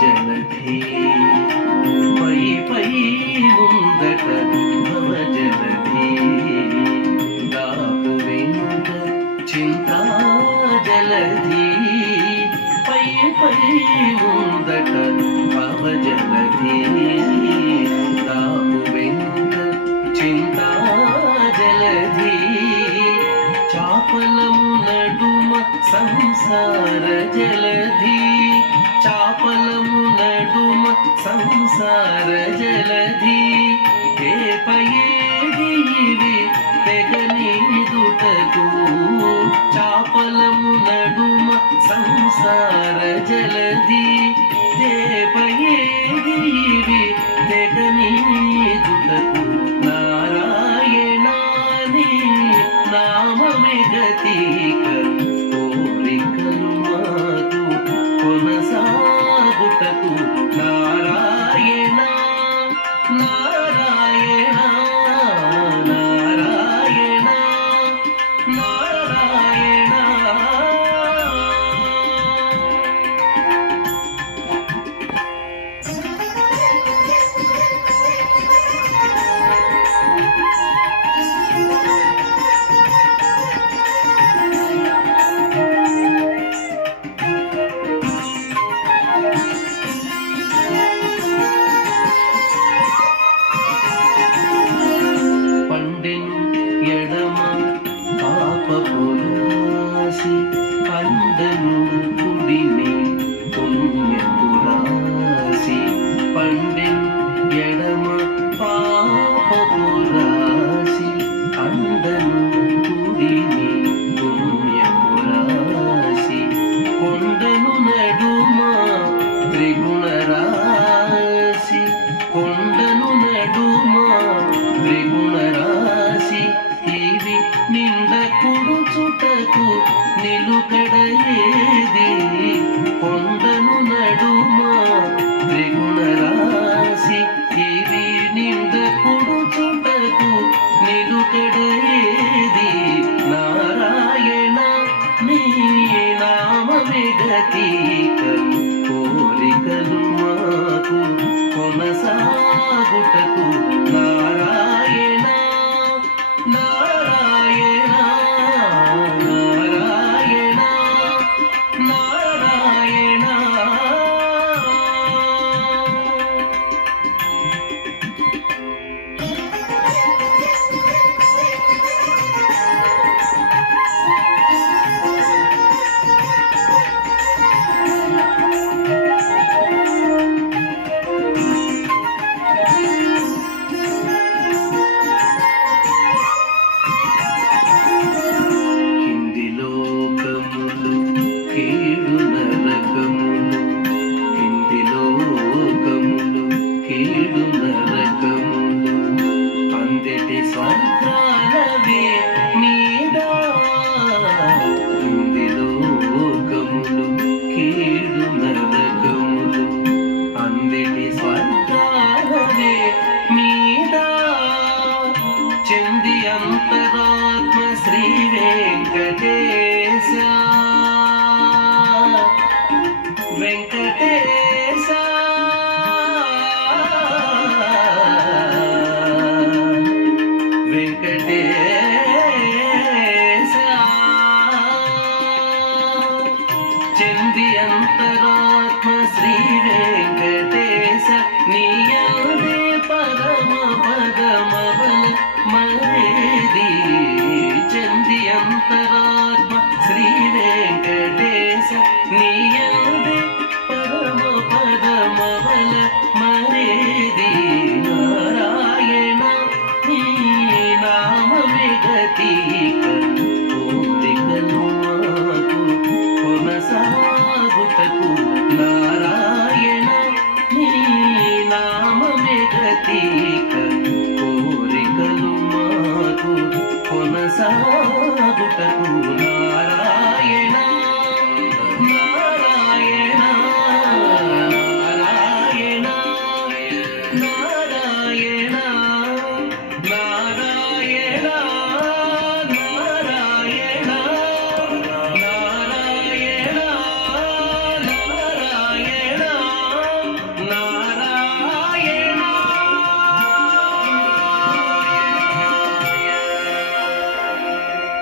జలధి పై పై ముందట భవ జలధి దాపు వెనుక చింతా జలధి పై పై ముందట భవ జలధి దాపు వెనుక చింతా జలధి చాపలము నడుమ సంసార జలధి చాపలము నడుమ సంసార జలధి ఏపయేదివి తెగనీదుటకు చాపలము నడుమ సంసార జలధి ఏపయేదివి తెగనీదుటకు నారాయణాని నామమే గతిక కోరికలు మాకు కొనసాగుటకు నారాయణ నారాయణ నారాయణ నారాయణ ఎడమ పాపపురాసి పండను కుడిని పుణ్యపురాసి పండెన్ ఎడమ పాపపురాసి పండను కుడిని పుణ్యపురాసి కొండను నడుమ త్రిగుణరాశి కొండను నడుమ త్రిగుణరాశి ఇవి నిండకుడుచుటకు నిలుకడ ఏది కొండను నడుమ త్రిగుణరాశి ఇవి నిండకుడుచుటకు నిలుకడ ఏది నారాయణ నీ నామమే గతిక కోరికలు మాకు కొనసాగుటకు నారాయణ నారాయణ నారాయణ నారాయణ కీడు నరకములు హింది లోకములు కీడు నరకములు అందటి స్వర్గాలవే మీద హింది లోకములు కీడు నరకములు అందటి స్వర్గాలవే మీద చెంది అంతరాత్మ శ్రీ వెంకటేశ వెంకటేశ వెంకటేశ చెంది అంతరాత్మ శ్రీ వెంకటేశ నీ